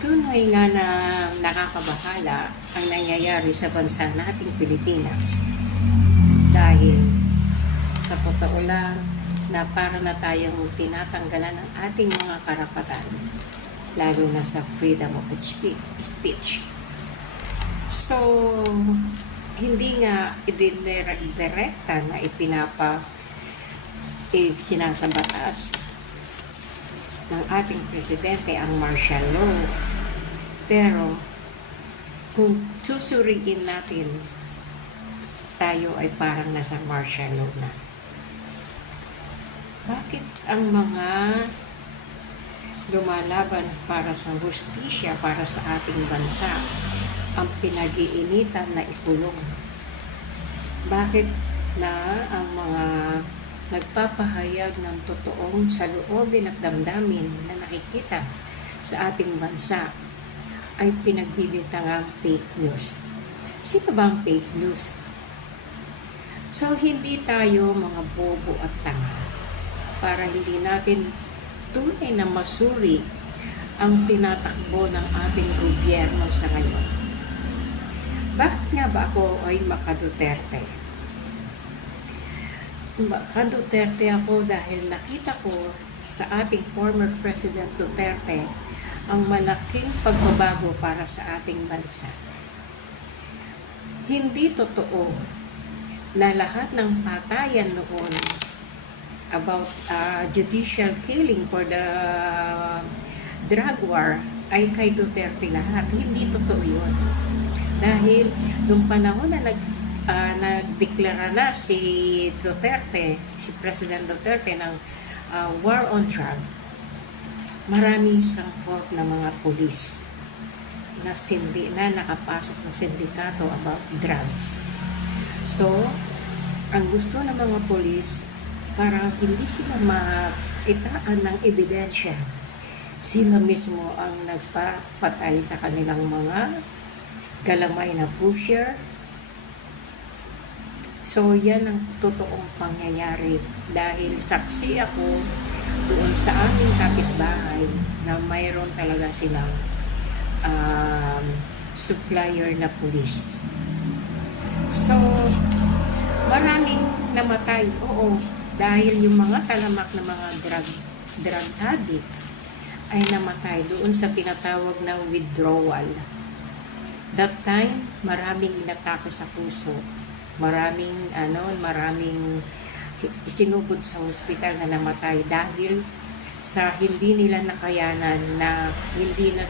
Tunay nga na nakakabahala ang nangyayari sa bansa nating Pilipinas. Dahil sa totoo lang na para na tayong tinatanggalan ng ating mga karapatan, lalo na sa freedom of speech. So, hindi nga direkta na sinasabatas ng ating presidente ang martial law. Pero, kung susuriin natin, tayo ay parang nasa martial law na. Bakit ang mga lumalaban para sa hustisya, para sa ating bansa, ang pinag-iinitan na ikulong? Bakit na ang mga nagpapahayag ng totoong saloobin at damdamin na nakikita sa ating bansa ay pinagbibintangang fake news? Sino ba ang fake news? So, hindi tayo mga bobo at tanga para hindi natin tunay na masuri ang tinatakbo ng ating gobyerno sa ngayon. Bakit nga ba ako ay maka-Duterte? Maka-Duterte ako dahil nakita ko sa ating former President Duterte ang malaking pagbabago para sa ating bansa. Hindi totoo na lahat ng patayan noon about judicial killing for the drug war ay kay Duterte lahat. Hindi totoo yun. Dahil nung panahon na nagdeklara na si Duterte, si President Duterte ng war on drug, maraming sangkot na mga pulis na nakapasok sa sindikato about drugs. So, ang gusto ng mga pulis, para hindi sila makitaan ng ebidensya, sila mismo ang nagpapatay sa kanilang mga galamay na pusher. So, yan ang totoong pangyayari dahil saksi ako doon sa aming kapitbahay na mayroon talaga silang supplier na pulis. So, maraming namatay, oo, dahil yung mga talamak na mga drug addict ay namatay doon sa tinatawag na withdrawal. That time, maraming inatake sa puso. Maraming isinugod sa ospital na namatay dahil sa hindi nila nakayanan na hindi na